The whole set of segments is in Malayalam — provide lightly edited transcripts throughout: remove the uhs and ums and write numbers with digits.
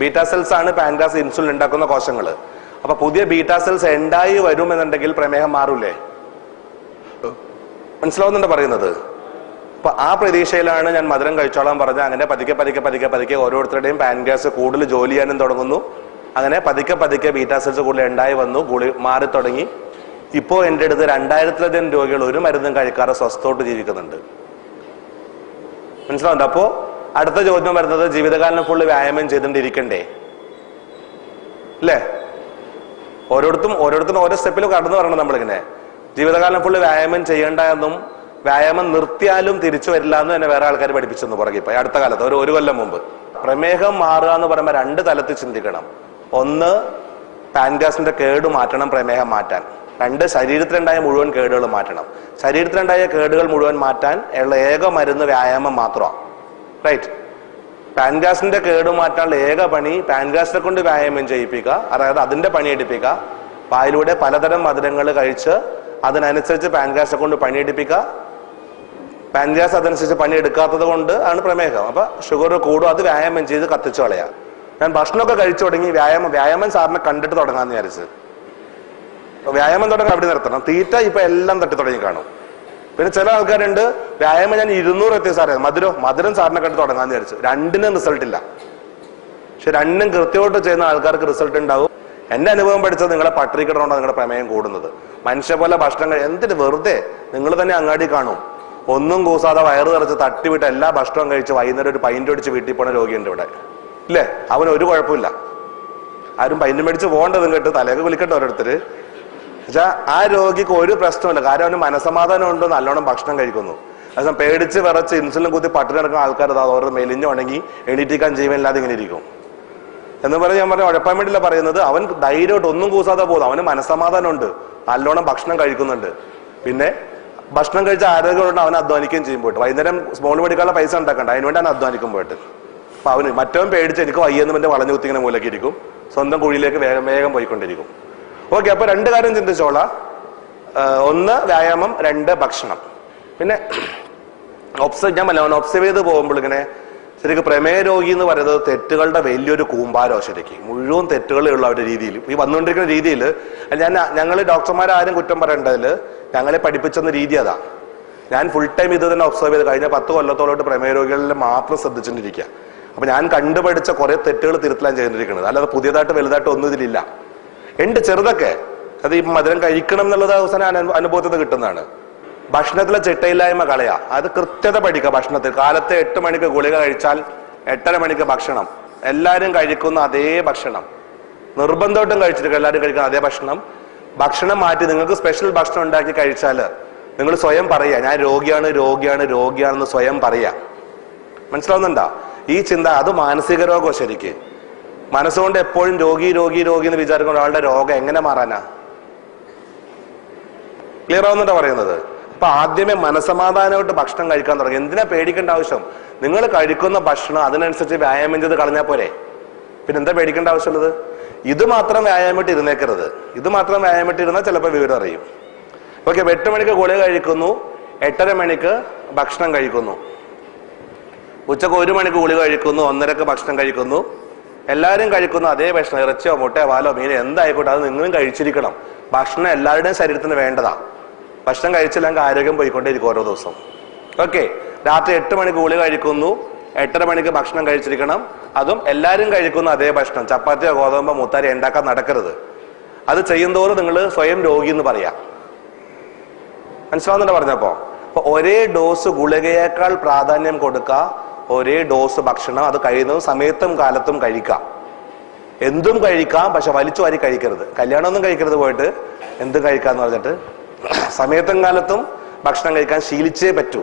ബീറ്റാ സെൽസ് ആണ് പാൻക്രിയാസ് ഇൻസുലിൻ ഉണ്ടാക്കുന്ന കോശങ്ങൾ. അപ്പൊ പുതിയ ബീറ്റാ സെൽസ് ഉണ്ടായി വരുമെന്നുണ്ടെങ്കിൽ പ്രമേഹം മാറൂലേ? മനസ്സിലാവുന്നുണ്ട് പറയുന്നത്? അപ്പൊ ആ പ്രതീക്ഷയിലാണ് ഞാൻ മധുരം കഴിച്ചോളാൻ പറഞ്ഞത്. അങ്ങനെ പതുക്കെ പതുക്കെ പതുക്കെ പതുക്കെ ഓരോരുത്തരുടെയും പാൻക്രിയാസ് കൂടുതൽ ജോലി ചെയ്യാനും തുടങ്ങുന്നു. അങ്ങനെ പതുക്കെ പതുക്കെ ബീറ്റാ സെൽസ് കൂടുതൽ ഉണ്ടായി വന്നു, മാറി തുടങ്ങി. ഇപ്പോ എൻ്റെ അടുത്ത് 2000-ലധികം രോഗികൾ ഒരു മരുന്നും കഴിക്കാതെ സ്വസ്ഥോട്ട് ജീവിക്കുന്നുണ്ട്. മനസ്സിലാവുന്നുണ്ട്? അപ്പോ അടുത്ത ചോദ്യം വരുന്നത്, ജീവിതകാലം ഫുള്ള് വ്യായാമം ചെയ്തുകൊണ്ടിരിക്കണ്ടേ? അല്ലേ? ഓരോരുത്തരും ഓരോ സ്റ്റെപ്പിലും കടന്നു പറയണം നമ്മളിങ്ങനെ. ജീവിതകാലം ഫുള്ള് വ്യായാമം ചെയ്യേണ്ട എന്നും വ്യായാമം നിർത്തിയാലും തിരിച്ചു വരില്ല എന്നും എന്നെ വേറെ ആൾക്കാർ പഠിപ്പിച്ചെന്ന് പുറകെ. ഇപ്പൊ അടുത്ത കാലത്ത് ഒരു കൊല്ലം മുമ്പ് പ്രമേഹം മാറുക എന്ന് പറയുമ്പോൾ 2 തലത്തിൽ ചിന്തിക്കണം. ഒന്ന്, പാൻക്രിയാസിന്റെ കേട് മാറ്റണം പ്രമേഹം മാറ്റാൻ. 2, ശരീരത്തിലുണ്ടായ മുഴുവൻ കേടുകൾ മാറ്റണം. ശരീരത്തിലുണ്ടായ കേടുകൾ മുഴുവൻ മാറ്റാൻ ഉള്ള ഏക മരുന്ന് വ്യായാമം മാത്രമാണ്. റൈറ്റ്? പാൻക്രിയാസിന്റെ കേട് മാറ്റാനുള്ള ഏക പണി പാൻക്രിയാസിനെ കൊണ്ട് വ്യായാമം ചെയ്യിപ്പിക്കുക, അതായത് അതിന്റെ പണിയെടുപ്പിക്കുക. വായിലൂടെ പലതരം മധുരങ്ങൾ കഴിച്ച് അതിനനുസരിച്ച് പാൻക്രിയാസിനെ കൊണ്ട് പണിയെടുപ്പിക്കുക. പാൻക്രിയാസ് അതനുസരിച്ച് പണിയെടുക്കാത്തത് കൊണ്ട് ആണ് പ്രമേഹം. അപ്പൊ ഷുഗർ കൂടും, അത് വ്യായാമം ചെയ്ത് കത്തിച്ചു കളയാം. ഞാൻ ഭക്ഷണമൊക്കെ കഴിച്ചു തുടങ്ങി, വ്യായാമം സാറിനെ കണ്ടിട്ട് തുടങ്ങാന്ന് വിചാരിച്ച്. വ്യായാമം തുടങ്ങാൻ അവിടെ നിർത്തണം. തീറ്റ ഇപ്പൊ എല്ലാം തട്ടി തുടങ്ങി കാണും. പിന്നെ ചില ആൾക്കാരുണ്ട്, വ്യായാമം ഞാൻ 200 എത്തിയ സാറേ, മധുരം സാറിനെ കണ്ട് തുടങ്ങാന്ന് വിചാരിച്ചു. 2നും റിസൾട്ട് ഇല്ല. പക്ഷെ 2നും കൃത്യമായിട്ട് ചെയ്യുന്ന ആൾക്കാർക്ക് റിസൾട്ട് ഉണ്ടാവും. എന്റെ അനുഭവം പഠിച്ചത്, നിങ്ങളെ പട്ടിണിക്കിടണോ നിങ്ങളുടെ പ്രമേയം കൂടുന്നത്. മനുഷ്യ പോലെ ഭക്ഷണം എന്തിന് വെറുതെ നിങ്ങൾ തന്നെ അങ്ങാടി കാണും. ഒന്നും കൂസാതെ വയറ് നിറച്ച് തട്ടിവിട്ട് എല്ലാ ഭക്ഷണവും കഴിച്ച് വൈകുന്നേരം ഒരു പൈൻ്റ് അടിച്ച് വീട്ടിൽ പോണ രോഗിയുണ്ട് ഇവിടെ. ഇല്ലേ? അവന് ഒരു കുഴപ്പമില്ല. ആരും പൈൻ്റ് മേടിച്ച് പോകേണ്ടതും കേട്ട് തലയൊക്കെ വിളിക്കട്ടെ ഓരോരുത്തര്. പക്ഷെ ആ രോഗിക്ക് ഒരു പ്രശ്നമില്ല. കാരണം അവന് മനസമാധാനം ഉണ്ട്, നല്ലോണം ഭക്ഷണം കഴിക്കുന്നു. അതേസമയം പേടിച്ച് വിറച്ച് ഇൻസുലിൻ കുത്തി പട്ടിണി നടക്കുന്ന ആൾക്കാർ ഓരോ മെലിഞ്ഞു ഉണങ്ങി എണീറ്റിക്കാൻ ജീവനില്ലാതെ ഇങ്ങനെ ഇരിക്കും എന്ന് പറഞ്ഞ് ഞാൻ ഉഴപ്പാൻ വേണ്ടിയില്ല പറയുന്നത്. അവൻ ധൈര്യമായിട്ട് ഒന്നും കൂസാതെ പോകുന്നു. അവന് മനസമാധാനം ഉണ്ട്, നല്ലോണം ഭക്ഷണം കഴിക്കുന്നുണ്ട്. പിന്നെ ഭക്ഷണം കഴിച്ച ആരോഗ്യമുണ്ട്, അവൻ അധ്വാനിക്കുകയും ചെയ്യും പോയിട്ട്. വൈകുന്നേരം സ്മോൾ മേടിക്കാനുള്ള പൈസ ഉണ്ടാക്കണ്ട, അതിനുവേണ്ടി അവൻ അധ്വാനിക്കും പോയിട്ട്. അപ്പൊ അവന് മറ്റവൻ പേടിച്ച് എനിക്ക് വയ്യെന്ന് എന്റെ വളഞ്ഞു കുത്തിങ്ങനെ മൂലക്ക് ഇരിക്കും, സ്വന്തം കുഴിയിലേക്ക് വേഗം വേഗം പോയിക്കൊണ്ടിരിക്കും. ഓക്കെ, അപ്പൊ 2 കാര്യം ചിന്തിച്ചോളാം. 1 വ്യായാമം, 2 ഭക്ഷണം. പിന്നെ ഞാൻ ഒബ്സർവ് ചെയ്ത് പോകുമ്പോൾ ഇങ്ങനെ ശരിക്കും പ്രമേയ രോഗി എന്ന് പറയുന്നത് തെറ്റുകളുടെ വലിയൊരു കൂമ്പാരോ. ശരിക്കും മുഴുവൻ തെറ്റുകളുള്ള അവരുടെ രീതിയിൽ, ഈ വന്നുകൊണ്ടിരിക്കുന്ന രീതിയിൽ ഞങ്ങൾ ഡോക്ടർമാരാരും കുറ്റം പറയേണ്ടതിൽ ഞങ്ങളെ പഠിപ്പിച്ചെന്ന രീതി അതാ. ഞാൻ ഫുൾ ടൈം ഇത് തന്നെ ഒബ്സർവ് ചെയ്ത് കഴിഞ്ഞ 10 കൊല്ലത്തോളോട്ട് പ്രമേയ രോഗികളിൽ മാത്രം ശ്രദ്ധിച്ചിട്ടിരിക്കുക. അപ്പൊ ഞാൻ കണ്ടുപഠിച്ച കുറെ തെറ്റുകൾ തിരുത്തലാണ് ചെയ്തിരിക്കുന്നത്. അല്ലാതെ പുതിയതായിട്ട് വലുതായിട്ട് ഒന്നും ഇതിലില്ല. ഉണ്ട് ചെറുതൊക്കെ. അത് ഈ മധുരം കഴിക്കണം എന്നുള്ളത് അവസാനം അനുഭവത്തിൽ നിന്ന് കിട്ടുന്നതാണ്. ഭക്ഷണത്തിലെ ചിട്ടയില്ലായ്മ കളയാ, അത് കൃത്യത പഠിക്കുക. ഭക്ഷണത്തിൽ കാലത്തെ 8 മണിക്ക് ഗുളിക കഴിച്ചാൽ 8:30 മണിക്ക് ഭക്ഷണം. എല്ലാവരും കഴിക്കുന്ന അതേ ഭക്ഷണം, നിർബന്ധമായിട്ടും കഴിച്ചിട്ട് എല്ലാവരും കഴിക്കുന്ന അതേ ഭക്ഷണം. ഭക്ഷണം മാറ്റി നിങ്ങൾക്ക് സ്പെഷ്യൽ ഭക്ഷണം ഉണ്ടാക്കി കഴിച്ചാൽ നിങ്ങൾ സ്വയം പറയുക, ഞാൻ രോഗിയാണ് രോഗിയാണ് രോഗിയാണെന്ന് സ്വയം പറയുക. മനസ്സിലാവുന്നുണ്ടോ? ഈ ചിന്ത അത് മാനസിക രോഗം. ശരിക്ക് മനസ്സുകൊണ്ട് എപ്പോഴും രോഗി രോഗി രോഗി എന്ന് വിചാരിക്കുന്ന ഒരാളുടെ രോഗം എങ്ങനെ മാറാനാ? ക്ലിയർ ആവുന്നുണ്ടോ പറയുന്നത്? അപ്പൊ ആദ്യമേ മനസമാധാനമായിട്ട് ഭക്ഷണം കഴിക്കാൻ തുടങ്ങി. എന്തിനാ പേടിക്കേണ്ട ആവശ്യം? നിങ്ങൾ കഴിക്കുന്ന ഭക്ഷണം അതിനനുസരിച്ച് വ്യായാമം ചെയ്ത് കളഞ്ഞാൽ പോരെ. പിന്നെ എന്താ പേടിക്കേണ്ട ആവശ്യമുള്ളത്? ഇത് മാത്രം വ്യായാമമായിട്ട് ഇരുന്നേക്കരുത്. ഇത് മാത്രം വ്യായാമമായിട്ട് ഇരുന്നാൽ ചിലപ്പോൾ വിവരം അറിയും. ഓക്കെ, 8 മണിക്ക് ഗുളിക കഴിക്കുന്നു, 8:30 മണിക്ക് ഭക്ഷണം കഴിക്കുന്നു, ഉച്ചക്ക് 1 മണിക്ക് ഗുളിക കഴിക്കുന്നു, 1:30ക്ക് ഭക്ഷണം കഴിക്കുന്നു. എല്ലാവരും കഴിക്കുന്നു അതേ ഭക്ഷണം, ഇറച്ചിയോ മുട്ടയോ പാലോ മീനോ എന്തായിക്കോട്ടെ, അത് നിങ്ങളും കഴിച്ചിരിക്കണം. ഭക്ഷണം എല്ലാവരുടെയും ശരീരത്തിന് വേണ്ടതാ. ഭക്ഷണം കഴിച്ചില്ലെങ്കിൽ ആരോഗ്യം പോയിക്കൊണ്ടേയിരിക്കും ഓരോ ദിവസം. ഓക്കെ, രാത്രി 8 മണിക്ക് ഗുളിക കഴിക്കുന്നു, 8:30 മണിക്ക് ഭക്ഷണം കഴിച്ചിരിക്കണം. അതും എല്ലാവരും കഴിക്കുന്ന അതേ ഭക്ഷണം. ചപ്പാത്തിയോ ഗോതമ്പോ മുത്താരി ഉണ്ടാക്കാൻ നടക്കരുത്. അത് ചെയ്യുന്തോറും നിങ്ങൾ സ്വയം രോഗി എന്ന് പറയാം. മനസ്സിലാവുന്നുണ്ടോ പറഞ്ഞപ്പോ? അപ്പൊ ഒരേ ഡോസ് ഗുളികയേക്കാൾ പ്രാധാന്യം കൊടുക്കുക, ഒരേ ഡോസ് ഭക്ഷണം. അത് കഴിയുന്നത് സമയത്തും കാലത്തും കഴിക്കാം. എന്തും കഴിക്കാം, പക്ഷെ വലിച്ചു വാരി കഴിക്കരുത്. കല്യാണമൊന്നും കഴിക്കരുത് പോയിട്ട് എന്തും കഴിക്കാന്ന് പറഞ്ഞിട്ട്. സമയത്തും കാലത്തും ഭക്ഷണം കഴിക്കാൻ ശീലിച്ചേ പറ്റൂ.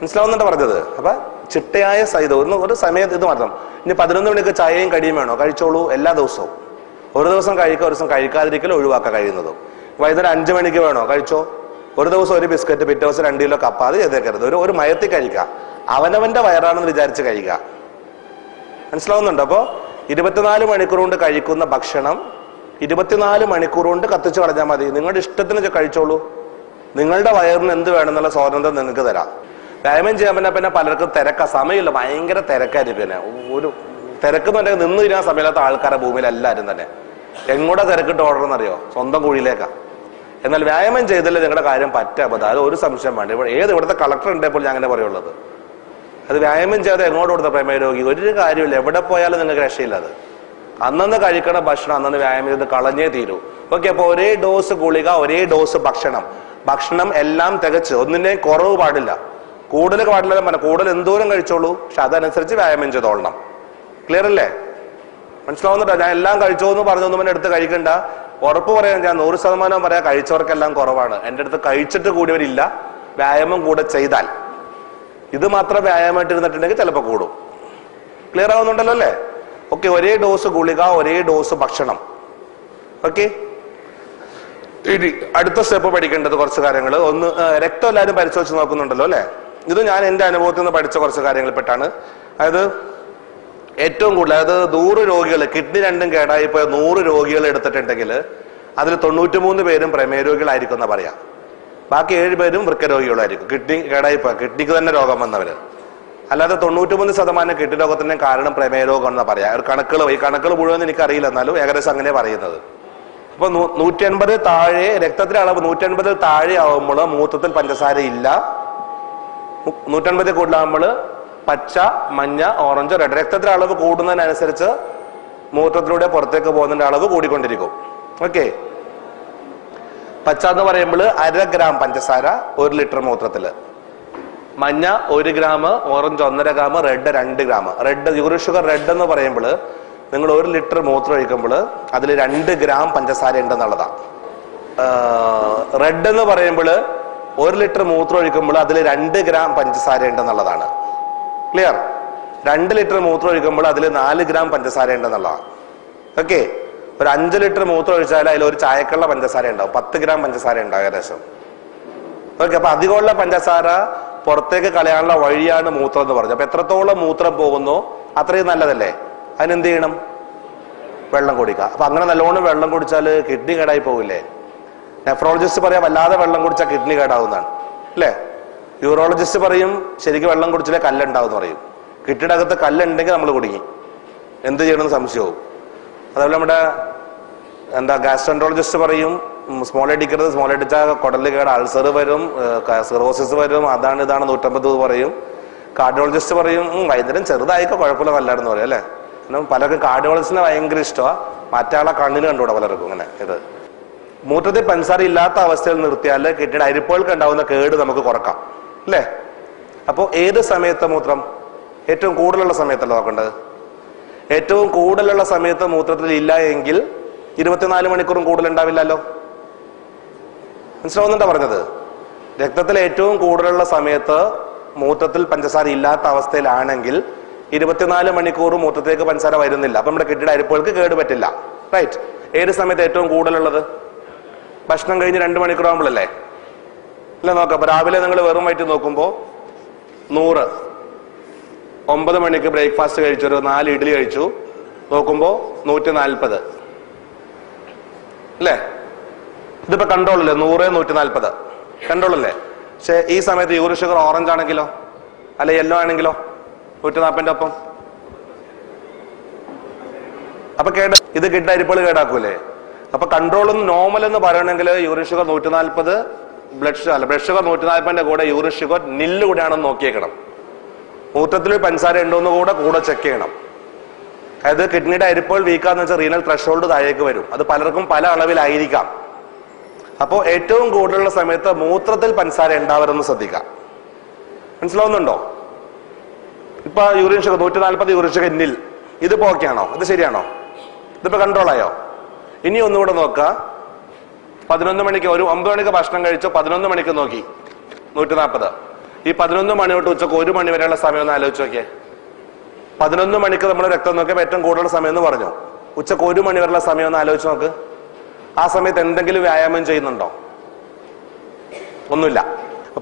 മനസ്സിലാവുന്നുണ്ടോ പറഞ്ഞത്? അപ്പൊ ചിട്ടയായ ഒരു സമയത്ത് ഇത് മാത്രം. ഇനി 11 മണിക്ക് ചായയും കടിയും വേണോ? കഴിച്ചോളൂ എല്ലാ ദിവസവും. ഒരു ദിവസം കഴിക്കുക, ഒരു ദിവസം കഴിക്കാതിരിക്കലും ഒഴിവാക്കുക കഴിയുന്നതും. വൈകുന്നേരം 5 മണിക്ക് വേണോ? കഴിച്ചോ. ഒരു ദിവസം ഒരു ബിസ്ക്കറ്റ്, പിറ്റേ ദിവസം 2 കിലോ കപ്പ, അത് ചെയ്തേക്കരുത്. ഒരു മയത്തിൽ കഴിക്കുക. അവനവന്റെ വയറാണെന്ന് വിചാരിച്ച് കഴിക്കുക. മനസ്സിലാവുന്നുണ്ടോ? അപ്പോ 24 മണിക്കൂർ കൊണ്ട് കഴിക്കുന്ന ഭക്ഷണം 24 മണിക്കൂർ കൊണ്ട് കത്തിച്ചു കളഞ്ഞാൽ മതി. നിങ്ങളുടെ ഇഷ്ടത്തിന് കഴിച്ചോളൂ. നിങ്ങളുടെ വയറിന് എന്ത് വേണമെന്നുള്ള സ്വാതന്ത്ര്യം നിങ്ങൾക്ക് തരാം. വ്യായാമം ചെയ്യാൻ പിന്നെ പലർക്കും തിരക്കാ, സമയമില്ല, ഭയങ്കര തിരക്കായിരിക്കും. പിന്നെ ഒരു തിരക്കുന്നുണ്ടെങ്കിൽ നിന്ന് തിരിയാൻ സമയമില്ലാത്ത ആൾക്കാരെ ഭൂമിയിൽ എല്ലാവരും തന്നെ. എങ്ങോട്ടാ തിരക്കിട്ട് ഓടണമെന്നറിയോ? സ്വന്തം കുഴിയിലേക്കാ. എന്നാൽ വ്യായാമം ചെയ്തല്ലേ നിങ്ങളുടെ കാര്യം പറ്റാതെ, അത് ഒരു സംശയം വേണ്ട. ഇവിടുത്തെ കളക്ടർ ഉണ്ടെപ്പോൾ ഞാൻ അങ്ങനെ പറയുള്ളത്. അത് വ്യായാമം ചെയ്ത് എങ്ങോട്ട് കൊടുത്ത പ്രമേയ രോഗി ഒരു കാര്യമില്ല, എവിടെ പോയാലും നിങ്ങൾക്ക് രക്ഷയില്ല. അത് അന്നന്ന് കഴിക്കണ ഭക്ഷണം അന്നന്ന് വ്യായാമം ചെയ്ത് കളഞ്ഞേ തീരൂ. ഓക്കെ, അപ്പൊ ഒരേ ഡോസ് ഗുളിക, ഒരേ ഡോസ് ഭക്ഷണം എല്ലാം തികച്ച്, ഒന്നിന്റെയും കുറവ് പാടില്ല. കൂടുതൽ പാടില്ല പറഞ്ഞ കൂടുതൽ എന്തോരം കഴിച്ചോളൂ, പക്ഷെ അതനുസരിച്ച് വ്യായാമം ചെയ്തോളണം. ക്ലിയർ അല്ലേ? മനസ്സിലാവുന്നുണ്ടോ? ഞാൻ എല്ലാം കഴിച്ചോ എന്ന് പറഞ്ഞൊന്നും എന്റെ അടുത്ത് കഴിക്കണ്ട. ഉറപ്പ് പറയാൻ ഞാൻ 100% പറയാം, കഴിച്ചവർക്കെല്ലാം കുറവാണ്. എന്റെ അടുത്ത് കഴിച്ചിട്ട് കൂടിയവരില്ല. വ്യായാമം കൂടെ ചെയ്താൽ, ഇത് മാത്രം വ്യായാമമായിട്ട് ഇരുന്നിട്ടുണ്ടെങ്കിൽ ചിലപ്പോൾ കൂടും. ക്ലിയർ ആവുന്നുണ്ടല്ലോ അല്ലേ? ഓക്കെ, ഒരേ ഡോസ് ഗുളിക, ഒരേ ഡോസ് ഭക്ഷണം. ഓക്കെ, ഇനി അടുത്ത സ്റ്റെപ്പ് പഠിക്കേണ്ടത് കുറച്ച് കാര്യങ്ങൾ. ഒന്ന്, രക്തം എല്ലാവരും പരിശോധിച്ച് നോക്കുന്നുണ്ടല്ലോ അല്ലെ? ഇത് ഞാൻ എന്റെ അനുഭവത്തിൽ നിന്ന് പഠിച്ച കുറച്ച് കാര്യങ്ങളിൽപ്പെട്ടാണ്. അതായത് ഏറ്റവും കൂടുതൽ, അതായത് 100 രോഗികൾ, കിഡ്നി രണ്ടും കേടായി പോയ 100 രോഗികൾ എടുത്തിട്ടുണ്ടെങ്കിൽ അതിൽ 93 പേരും പ്രമേയ രോഗികളായിരിക്കും എന്നാ പറയാം. ബാക്കി 7 പേരും വൃക്കരോഗികളായിരിക്കും. കിഡ്നി കേടായി പോയ, കിഡ്നിക്ക് തന്നെ രോഗം വന്നവര്. അല്ലാതെ 93% കിഡ്നി രോഗത്തിന്റെ കാരണം പ്രമേയ രോഗം എന്നാ പറയാ. ഈ കണക്കുകൾ മുഴുവൻ എനിക്കറിയില്ല, എന്നാലും ഏകദേശം അങ്ങനെ പറയുന്നത്. അപ്പൊ 150 താഴെ, രക്തത്തിലെ അളവ് 150 താഴെ ആവുമ്പോൾ മൂത്രത്തിൽ പഞ്ചസാര ഇല്ല. 150 കൂടുതലാകുമ്പോൾ പച്ച, മഞ്ഞ, ഓറഞ്ച്, റെഡ്. രക്തത്തിലെ അളവ് കൂടുന്നതിനനുസരിച്ച് മൂത്രത്തിലൂടെ പുറത്തേക്ക് പോകുന്നതിന്റെ അളവ് കൂടിക്കൊണ്ടിരിക്കും. ഓക്കെ, പച്ച എന്ന് പറയുമ്പോൾ 1/2 ഗ്രാം പഞ്ചസാര 1 ലിറ്റർ മൂത്രത്തില്, മഞ്ഞ 1 gram, orange 1.5 gram, red 2 gram. Uric sugar red എന്ന് പറയുമ്പോൾ നിങ്ങൾ 1 ലിറ്റർ മൂത്രം ഒഴിക്കുമ്പോൾ അതിൽ 2 ഗ്രാം പഞ്ചസാര ഉണ്ടെന്നുള്ളതാണ്. റെഡ് എന്ന് പറയുമ്പോൾ 1 ലിറ്റർ മൂത്രം ഒഴിക്കുമ്പോൾ അതിൽ 2 ഗ്രാം പഞ്ചസാര ഉണ്ടെന്നുള്ളതാണ്. ക്ലിയർ? 2 ലിറ്റർ മൂത്രം ഒഴിക്കുമ്പോൾ അതിൽ 4 ഗ്രാം പഞ്ചസാര ഉണ്ടെന്നുള്ളതാണ്. ഓക്കെ, ഒരു 5 ലിറ്റർ മൂത്രം ഒഴിച്ചാൽ അതിൽ ഒരു ചായക്കുള്ള പഞ്ചസാര ഉണ്ടാവും, 10 ഗ്രാം പഞ്ചസാര ഉണ്ടാവും ഏകദേശം. ഓക്കെ, അപ്പൊ അധികമുള്ള പഞ്ചസാര പുറത്തേക്ക് കളയാനുള്ള വഴിയാണ് മൂത്രം എന്ന് പറഞ്ഞു. അപ്പൊ എത്രത്തോളം മൂത്രം പോകുന്നു അത്രയും നല്ലതല്ലേ? അതിനെന്ത് ചെയ്യണം? വെള്ളം കുടിക്കുക. അപ്പൊ അങ്ങനെ നല്ലോണം വെള്ളം കുടിച്ചാൽ കിഡ്നി കേടായി പോകില്ലേ? നെഫ്രോളജിസ്റ്റ് പറയാം വല്ലാതെ വെള്ളം കുടിച്ചാൽ കിഡ്നി കേടാവുന്നതാണ് അല്ലേ? യൂറോളജിസ്റ്റ് പറയും ശരിക്കും വെള്ളം കുടിച്ചാലേ കല്ലുണ്ടാവും എന്ന് പറയും. കിഡ്നിയുടെ അകത്ത് കല്ലുണ്ടെങ്കിൽ നമ്മൾ കുടുങ്ങി, എന്ത് ചെയ്യണമെന്ന് സംശയവും. അതുപോലെ നമ്മുടെ ഗാസ്ട്രോൻട്രോളജിസ്റ്റ് പറയും സ്മോൾ അടിക്കരുത്, സ്മോൾ അടിച്ചാൽ കുടല് കേട്, അൾസർ വരും, സിറോസിസ് വരും, അതാണ് ഇതാണ് 150 പറയും. കാർഡിയോളജിസ്റ്റ് പറയും വൈദ്യുതം ചെറുതായിക്കോ കുഴപ്പമില്ല നല്ലായിരുന്നു പറയും അല്ലേ? പലർക്കും കാർഡിയോളജിസ്റ്റിനെ ഭയങ്കര ഇഷ്ടമാണ്, മറ്റാളെ കണ്ണിന് കണ്ടുകൂടാ പലർക്കും. അങ്ങനെ ഇത് മൂത്രത്തിൽ പഞ്ചസാര ഇല്ലാത്ത അവസ്ഥയിൽ നിർത്തിയാൽ കിഡ്നിയുടെ അരിപ്പുകൾക്ക് ഉണ്ടാവുന്ന കേട് നമുക്ക് കുറക്കാം അല്ലേ? അപ്പോൾ ഏത് സമയത്ത് മൂത്രം? ഏറ്റവും കൂടുതലുള്ള സമയത്തല്ല നോക്കേണ്ടത്. ഏറ്റവും കൂടുതലുള്ള സമയത്ത് മൂത്രത്തിൽ ഇല്ല എങ്കിൽ 24 മണിക്കൂറും കൂടുതൽ ഉണ്ടാവില്ലല്ലോ. മനസ്സിലാവുന്നുണ്ടോ പറഞ്ഞത്? രക്തത്തിൽ ഏറ്റവും കൂടുതലുള്ള സമയത്ത് മൂത്രത്തിൽ പഞ്ചസാര ഇല്ലാത്ത അവസ്ഥയിലാണെങ്കിൽ 24 മണിക്കൂർ മൂത്രത്തിലേക്ക് പഞ്ചസാര വരുന്നില്ല. അപ്പൊ നമ്മുടെ കിഡ്നിയുടെ അരിപ്പുകൾക്ക് കേട് പറ്റില്ല. റൈറ്റ്? ഏത് സമയത്ത് ഏറ്റവും കൂടുതലുള്ളത്? ഭക്ഷണം കഴിഞ്ഞ് 2 മണിക്കൂർ ആകുമ്പോഴല്ലേ? അല്ല നോക്കാം. അപ്പൊ രാവിലെ നിങ്ങൾ വെറും വയറ്റ് നോക്കുമ്പോൾ 100, 9 മണിക്ക് ബ്രേക്ക്ഫാസ്റ്റ് കഴിച്ചു, ഒരു 4 ഇഡ്ഡലി കഴിച്ചു, നോക്കുമ്പോൾ 140 അല്ലേ? ഇതിപ്പോ കൺട്രോൾ അല്ലേ? 100, 140 കൺട്രോൾ അല്ലേ? പക്ഷെ ഈ സമയത്ത് യൂറിക് ഷുഗർ ഓറഞ്ച് ആണെങ്കിലോ അല്ലെ യെല്ലോ ആണെങ്കിലോ 140 ഒപ്പം അപ്പൊ ഇത് കിഡ്നി അരിപ്പുകൾ കേടാക്കൂലേ? അപ്പൊ കൺട്രോൾ നോർമൽ എന്ന് പറയണമെങ്കിൽ യൂറിക് ഷുഗർ 140, ബ്ലഡ് ഷുഗർ 140 കൂടെ യൂറിക് ഷുഗർ നില്ല് കൂടെയാണെന്ന് നോക്കിയേക്കണം. മൂത്രത്തിൽ പഞ്ചസാര ഉണ്ടോന്ന് കൂടെ ചെക്ക് ചെയ്യണം. അതായത് കിഡ്നിയുടെ അരിപ്പുകൾ വീക്കാന്ന് വെച്ചാൽ റീനൽ ത്രെഷോൾഡ് താഴേക്ക് വരും. അത് പലർക്കും പല അളവിലായിരിക്കാം. അപ്പോൾ ഏറ്റവും കൂടുതലുള്ള സമയത്ത് മൂത്രത്തിൽ പഞ്ചസാര ഉണ്ടാവരുതെന്ന് ശ്രദ്ധിക്കാം. മനസ്സിലാവുന്നുണ്ടോ? ഇപ്പൊ യൂറിൻ ഷുഗർ 140 യൂറിൻ ഷുഗർ നിൽ, ഇതിപ്പോ ഓക്കെയാണോ? ഇത് ശരിയാണോ? ഇതിപ്പോ കൺട്രോൾ ആയോ? ഇനി ഒന്നുകൂടെ നോക്കുക. 11 മണിക്ക്, ഒരു 9 മണിക്ക് ഭക്ഷണം കഴിച്ചോ, 11 മണിക്ക് നോക്കി 140. ഈ 11 മണി തൊട്ട് ഉച്ചക്ക് 1 മണി വരെയുള്ള സമയം ഒന്ന് ആലോചിച്ച് നോക്കിയേ. 11 മണിക്ക് നമ്മൾ രക്തം നോക്കിയപ്പോൾ ഏറ്റവും കൂടുതലുള്ള സമയം എന്ന് പറഞ്ഞു. ഉച്ചക്ക് 1 മണി വരെയുള്ള സമയം ഒന്ന് ആലോചിച്ച് നോക്ക്. ആ സമയത്ത് എന്തെങ്കിലും വ്യായാമം ചെയ്യുന്നുണ്ടോ? ഒന്നുമില്ല.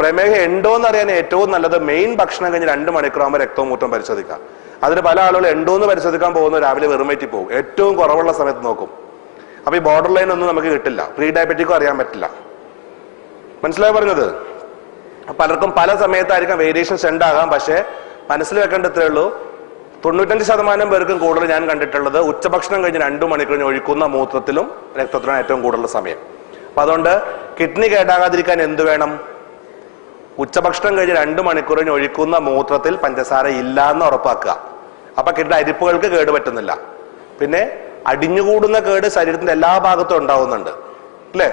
പ്രമേഹം ഉണ്ടോ എന്ന് അറിയാൻ ഏറ്റവും നല്ലത് മെയിൻ ഭക്ഷണം കഴിഞ്ഞ് 2 മണിക്കൂറാകുമ്പോൾ രക്തവും മൂത്രം പരിശോധിക്കാം. അതിന് പല ആളുകൾ ഉണ്ടോന്ന് പരിശോധിക്കാൻ പോകുന്നു രാവിലെ വെറും വയറ്റിൽ പോകും. ഏറ്റവും കുറവുള്ള സമയത്ത് നോക്കും. അപ്പൊ ഈ ബോർഡർ ലൈൻ ഒന്നും നമുക്ക് കിട്ടില്ല. പ്രീ ഡയബറ്റിക്കും അറിയാൻ പറ്റില്ല. മനസ്സിലായി പറഞ്ഞത്? പലർക്കും പല സമയത്തായിരിക്കാം വേരിയേഷൻസ് ഉണ്ടാകാം. പക്ഷെ മനസ്സിൽ വെക്കേണ്ടത്രേ ഉള്ളൂ, 95% പേർക്കും കൂടുതൽ ഞാൻ കണ്ടിട്ടുള്ളത് ഉച്ചഭക്ഷണം കഴിഞ്ഞ് 2 മണിക്കൂറിന് ഒഴിക്കുന്ന മൂത്രത്തിലും രക്തത്തിലും ഏറ്റവും കൂടുതൽ സമയം. അപ്പൊ അതുകൊണ്ട് കിഡ്നി കേടാകാതിരിക്കാൻ എന്ത് വേണം? ഉച്ചഭക്ഷണം കഴിഞ്ഞ് 2 മണിക്കൂറിന് ഒഴിക്കുന്ന മൂത്രത്തിൽ പഞ്ചസാര ഇല്ല എന്ന് ഉറപ്പാക്കുക. അപ്പൊ കിഡ്നി അരിപ്പുകൾക്ക് കേട് പറ്റുന്നില്ല. പിന്നെ അടിഞ്ഞുകൂടുന്ന കേട് ശരീരത്തിന്റെ എല്ലാ ഭാഗത്തും ഉണ്ടാവുന്നുണ്ട്, അല്ലേ?